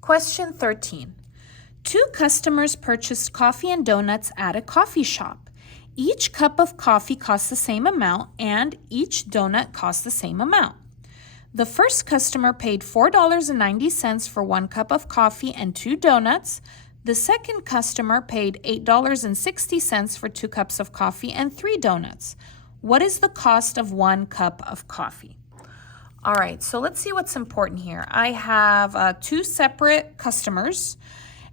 Question 13. Two customers purchased coffee and donuts at a coffee shop. Each cup of coffee costs the same amount and each donut costs the same amount. The first customer paid $4.90 for 1 cup of coffee and 2 donuts. The second customer paid $8.60 for 2 cups of coffee and 3 donuts. What is the cost of 1 cup of coffee? All right, so let's see what's important here. I have 2 separate customers,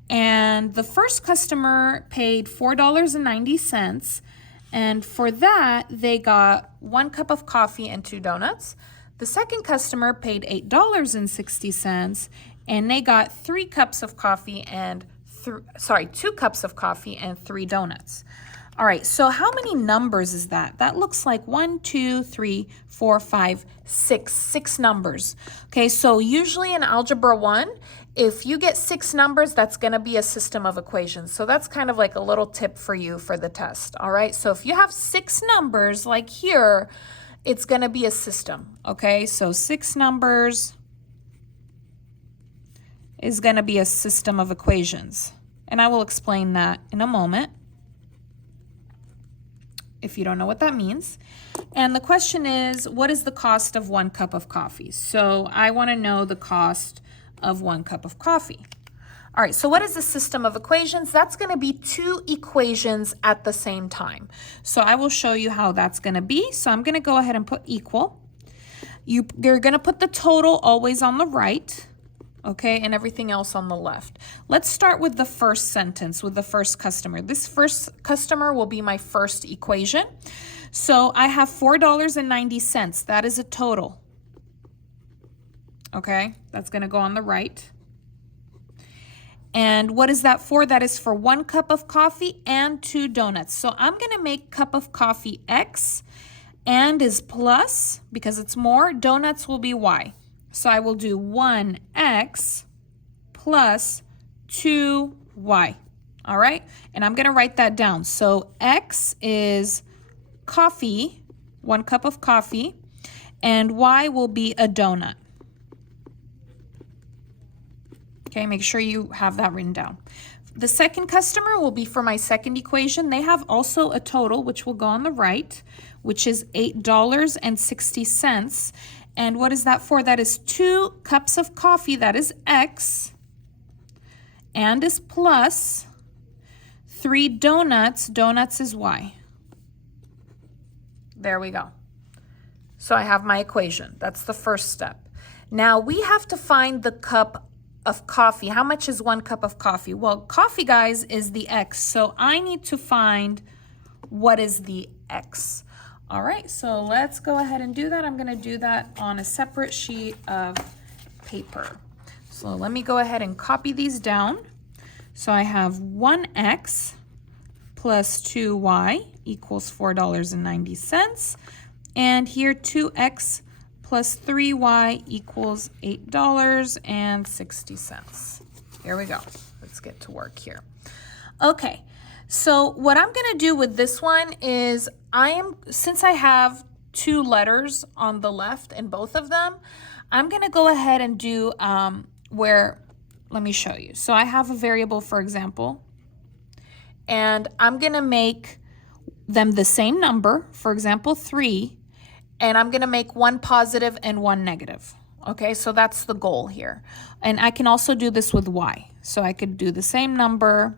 and the first customer paid $4.90, and for that, they got 1 cup of coffee and 2 donuts. The second customer paid $8.60, and they got 2 cups of coffee and 3 donuts. All right, so how many numbers is that? That looks like 1, 2, 3, 4, 5, 6. 6 numbers. Okay, so usually in Algebra 1, if you get 6 numbers, that's going to be a system of equations. So that's kind of like a little tip for you for the test. All right, so if you have 6 numbers like here, it's going to be a system. Okay, so 6 numbers is going to be a system of equations. And I will explain that in a moment if you don't know what that means. And the question is, what is the cost of 1 cup of coffee? So I want to know the cost of 1 cup of coffee. All right, so what is the system of equations? That's going to be 2 equations at the same time. So I will show you how that's going to be. So I'm going to go ahead and put equal. You're going to put the total always on the right, okay, and everything else on the left. Let's start with the first sentence, with the first customer. This first customer will be my first equation. So I have $4.90. That is a total. Okay, that's going to go on the right. And what is that for? That is for 1 cup of coffee and 2 donuts. So I'm going to make cup of coffee X, and is plus, because it's more, donuts will be Y. So I will do 1X plus 2Y. All right, and I'm going to write that down. So X is coffee, 1 cup of coffee, and Y will be a donut. Okay, make sure you have that written down. The second customer will be for my second equation. They have also a total, which will go on the right, which is $8.60. And what is that for? That is 2 cups of coffee, that is X, and is plus 3 donuts, donuts is Y. There we go. So I have my equation. That's the first step. Now we have to find the cup of coffee. How much is 1 cup of coffee? Well, coffee, guys, is the X. So I need to find what is the X. All right, so let's go ahead and do that. I'm going to do that on a separate sheet of paper. So let me go ahead and copy these down. So I have 1X plus 2Y equals $4.90. And here 2X plus 3Y equals $8.60. Here we go. Let's get to work here. Okay, so what I'm going to do with this one is since I have 2 letters on the left in both of them, I'm going to go ahead and do let me show you. So I have a variable, for example, and I'm going to make them the same number, for example, 3, and I'm going to make 1 positive and 1 negative. Okay, so that's the goal here. And I can also do this with Y. So I could do the same number,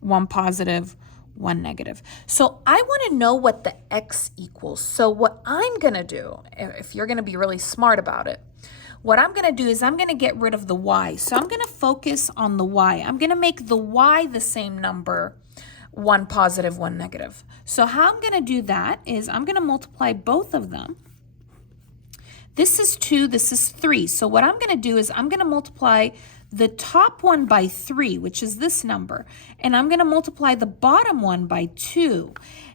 1 positive, 1 negative. So I want to know what the X equals. So what I'm going to do, if you're going to be really smart about it, what I'm going to do is I'm going to get rid of the Y. So I'm going to focus on the Y. I'm going to make the Y the same number, 1 positive, 1 negative. So how I'm going to do that is I'm going to multiply both of them. This is 2, this is 3. So what I'm going to do is I'm going to multiply the top one by 3, which is this number, and I'm going to multiply the bottom one by 2.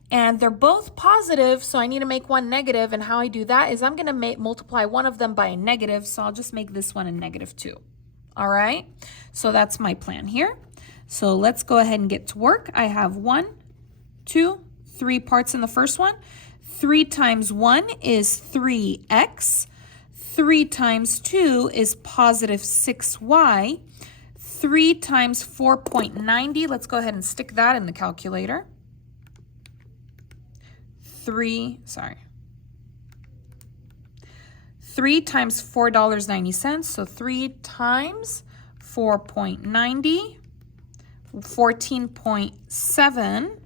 And they're both positive, so I need to make one negative, and how I do that is I'm going to multiply one of them by a negative, so I'll just make this one a -2. All right, so that's my plan here. So let's go ahead and get to work. I have 1, 2, 3 parts in the first one. 3 times 1 is 3x. 3 times 2 is positive 6y. 3 times 4.90, let's go ahead and stick that in the calculator. 3 times $4.90, so 3 times 4.90, 14.7.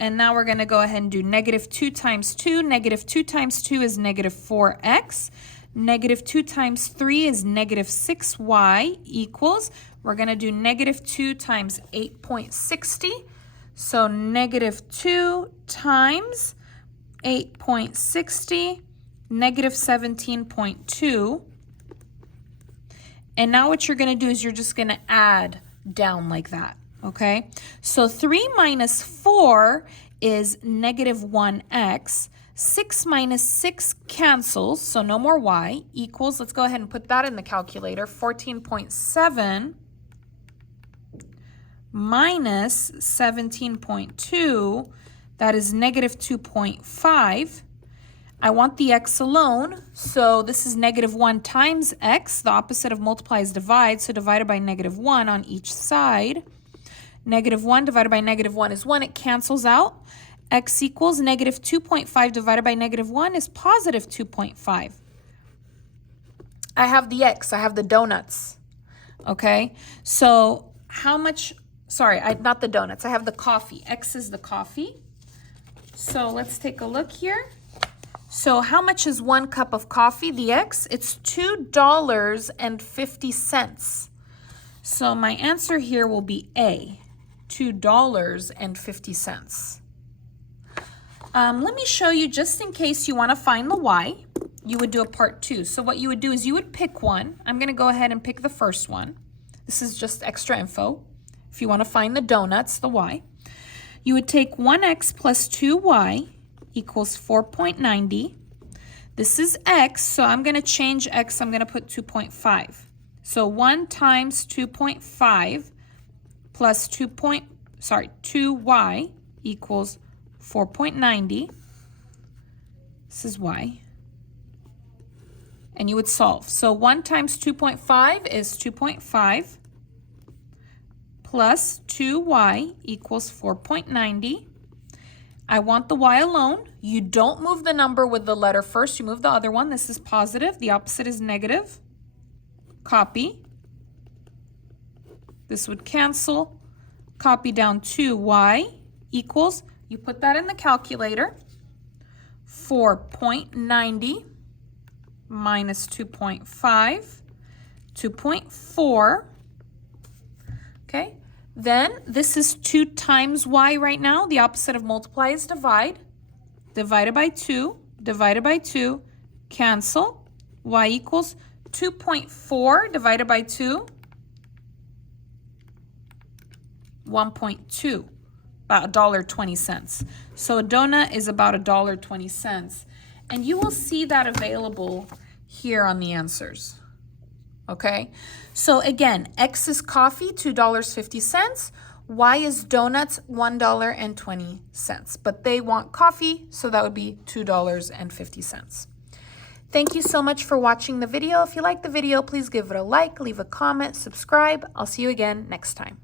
And now we're going to go ahead and do negative 2 times 2. Negative 2 times 2 is negative 4x. Negative 2 times 3 is negative 6y equals, we're going to do negative 2 times 8.60. So negative 2 times 8.60, negative 17.2. And now what you're going to do is you're just going to add down like that. Okay, so 3 minus 4 is negative 1x. 6 minus 6 cancels, so no more y, equals, let's go ahead and put that in the calculator, 14.7 minus 17.2, that is negative 2.5. I want the x alone, so this is negative 1 times x. The opposite of multiply is divide, so divided by negative 1 on each side. Negative 1 divided by negative 1 is 1. It cancels out. X equals negative 2.5 divided by negative 1 is positive 2.5. I have the x. I have the donuts. Okay? So how much, sorry, not the donuts. I have the coffee. X is the coffee. So let's take a look here. So how much is 1 cup of coffee? The x, it's $2.50. So my answer here will be A. $2.50. Let me show you, just in case you want to find the y, you would do a part 2. So what you would do is you would pick one. I'm going to go ahead and pick the first one. This is just extra info. If you want to find the donuts, the y, you would take 1x plus 2y equals 4.90. This is x, so I'm going to change x. I'm going to put 2.5. So 1 times 2.5 plus 2y equals 4.90. This is y. And you would solve. So 1 times 2.5 is 2.5 plus 2y equals 4.90. I want the y alone. You don't move the number with the letter first. You move the other one. This is positive. The opposite is negative. Copy. This would cancel. Copy down 2y equals, you put that in the calculator, 4.90 minus 2.5, 2.4. Okay, then this is 2 times y right now. The opposite of multiply is divide. Divided by 2, divided by 2, cancel. Y equals 2.4 divided by 2, 1.2, about $1.20. So a donut is about $1.20. And you will see that available here on the answers. Okay, so again, X is coffee, $2.50. Y is donuts, $1.20. But they want coffee, so that would be $2.50. Thank you so much for watching the video. If you like the video, please give it a like, leave a comment, subscribe. I'll see you again next time.